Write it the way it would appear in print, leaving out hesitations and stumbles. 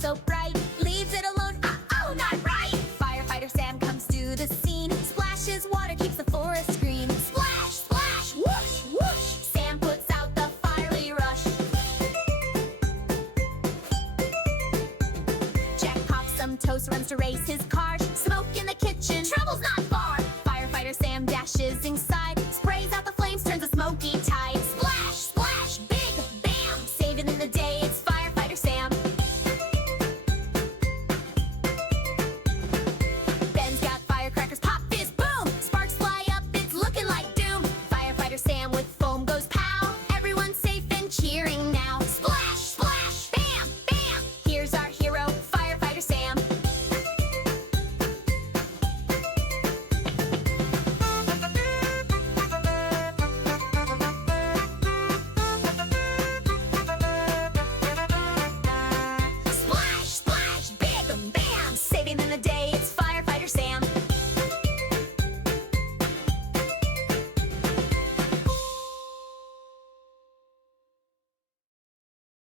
so bright, leaves it alone, oh, not right! Firefighter Sam comes to the scene, splashes water, keeps the forest green. Splash, splash, whoosh, whoosh! Sam puts out the fiery rush. Jack pops some toast, runs to race his car. Smoke in the kitchen, trouble's not far. Firefighter Sam dashes